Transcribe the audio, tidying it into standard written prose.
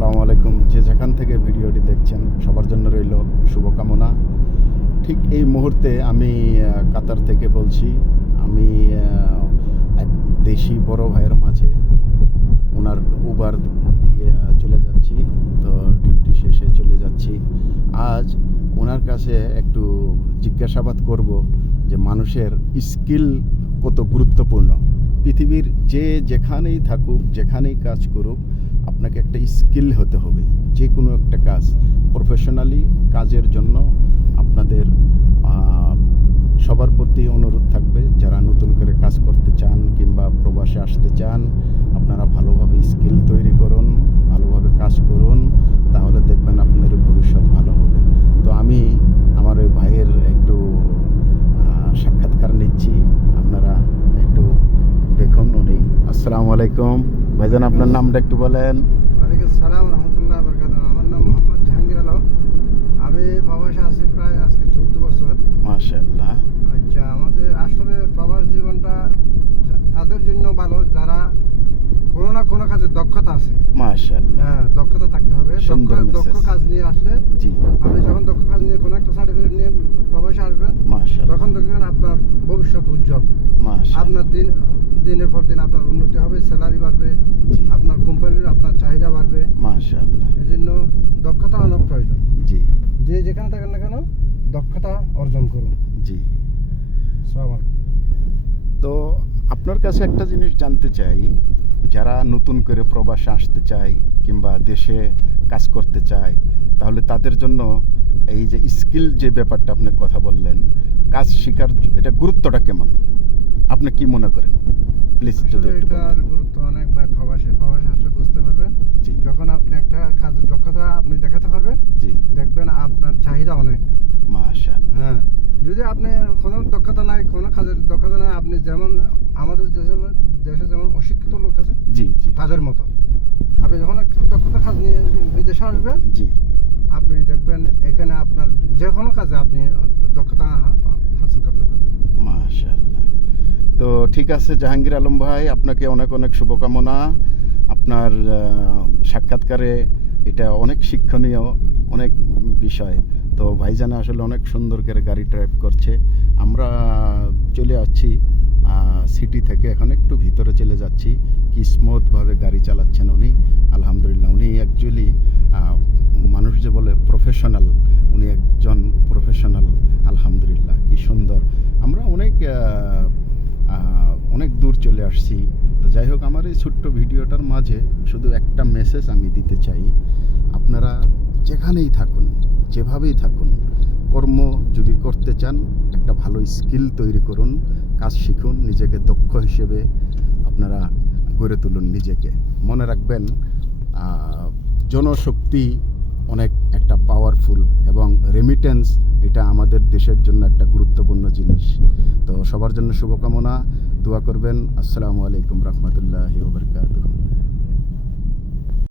আসসালামু আলাইকুম। যে যেখান থেকে ভিডিওটি দেখছেন সবার জন্য রইল শুভকামনা। ঠিক এই মুহূর্তে আমি কাতার থেকে বলছি। আমি এক দেশি বড় ভাইয়ের মাঝে ওনার উবার দিয়ে চলে যাচ্ছি। তো ডিউটি শেষে চলে যাচ্ছি। আজ ওনার কাছে একটু জিজ্ঞাসাবাদ করব যে মানুষের স্কিল কত গুরুত্বপূর্ণ। পৃথিবীর যে যেখানেই থাকুক, যেখানেই কাজ করুক, আপনাকে একটা স্কিল হতে হবে। যে কোনো একটা কাজ প্রফেশনালি কাজের জন্য আপনাদের সবার প্রতি অনুরোধ থাকবে, যারা নতুন করে কাজ করতে চান কিংবা প্রবাসে আসতে চান, আপনারা ভালোভাবে স্কিল তৈরি করুন, ভালোভাবে কাজ করুন, তাহলে দেখবেন আপনাদের ভবিষ্যৎ ভালো হবে। তো আমি আমার ওই ভাইয়ের একটু সাক্ষাৎকার নিচ্ছি, আপনারা একটু দেখুন। উনি আসসালামু আলাইকুম ভাইজান, আপনার নামটা একটু বলেন। ওয়ালাইকুম সালাম রহমতুল্লাহ বরকাতুহু। আমার নাম মোহাম্মদ জাহাঙ্গীর আলম। আমি প্রবাসে আছি প্রায় আজকে 14 বছর। মাশাআল্লাহ। আচ্ছা, আমাদের আসলে প্রবাস জীবনটা তাদের জন্য ভালো যারা কোনো না কোনো কাজে দক্ষতা আছে। মাশাআল্লাহ। হ্যাঁ, দক্ষতা থাকতে হবে। দক্ষ কাজ নিয়ে আসলে জি, আপনি যখন দক্ষ কাজ নিয়ে কোনো একটা সার্টিফিকেট নিয়ে প্রবাসে আসবেন, মাশাআল্লাহ, তখন দেখবেন আপনার ভবিষ্যৎ উজ্জ্বল। মাশাআল্লাহ। আপনার দিনের পর দিন আপনার উন্নতি হবে, স্যালারি বাড়বে, জি, আপনার কোম্পানির আপনার চাহিদা বাড়বে। মাশাআল্লাহ। এই জন্য দক্ষতা অনেক প্রয়োজন। জি, যে যেখানে থাকেন না কেন দক্ষতা অর্জন করুন। জি। আসসালামু আলাইকুম। তো আপনার কাছে একটা জিনিস জানতে চাই, যারা নতুন করে প্রবাসে আসতে চায় কিংবা দেশে কাজ করতে চায়, তাহলে তাদের জন্য এই যে স্কিল যে ব্যাপারটা আপনি কথা বললেন, কাজ শেখার এটা গুরুত্বটা কেমন আপনি কি মনে করেন? প্লিজ যদি আসলে একটু এটার বলতেন। গুরুত্ব অনেক ভাই। প্রবাসে আসলে বুঝতে পারবেন। জি, যখন আপনি একটা কাজের দক্ষতা আপনি দেখাতে পারবেন, জি, দেখবেন আপনার চাহিদা অনেক। মাশাআল্লাহ। হ্যাঁ, যদি আপনি কোনো দক্ষতা নাই, কোনো কাজের দক্ষতা নাই, আপনি যেমন আমাদের দেশে যেমন অশিক্ষিত লোক আছে জি, জি, তাদের মতো। আপনি যখন একটা দক্ষতা কাজ নিয়ে বিদেশে আসবেন, জি, আপনি দেখবেন এখানে আপনার যে কোনো কাজে আপনি দক্ষতা হাসিল করতে পারবেন। মাশাআল্লাহ। তো ঠিক আছে জাহাঙ্গীর আলম ভাই, আপনাকে অনেক অনেক শুভকামনা। আপনার সাক্ষাৎকারে এটা অনেক শিক্ষণীয় অনেক বিষয়। তো ভাইজান আসলে অনেক সুন্দর করে গাড়ি ড্রাইভ করছে। আমরা চলে যাচ্ছি সিটি থেকে, এখন একটু ভিতরে চলে যাচ্ছি। কি স্মুথভাবে গাড়ি চালাচ্ছেন উনি, আলহামদুলিল্লাহ। উনি অ্যাকচুয়ালি মানুষ যে বলে প্রফেশনাল, উনি একজন প্রফেশনাল। আলহামদুলিল্লাহ, কি সুন্দর। আমরা অনেক দূর চলে আসছি। তো যাই হোক, আমার এই ছোট্ট ভিডিওটার মাঝে শুধু একটা মেসেজ আমি দিতে চাই, আপনারা যেখানেই থাকুন, যেভাবেই থাকুন, কর্ম যদি করতে চান একটা ভালো স্কিল তৈরি করুন, কাজ শিখুন, নিজেকে দক্ষ হিসেবে আপনারা গড়ে তুলুন নিজেকে। মনে রাখবেন জনশক্তি অনেক একটা পাওয়ারফুল, এবং রেমিটেন্স এটা আমাদের দেশের জন্য একটা গুরুত্বপূর্ণ জিনিস। তো সবার জন্য শুভকামনা, দোয়া করবেন। আসসালামু আলাইকুম রহমতুল্লাহি ওয়া বারাকাতুহু।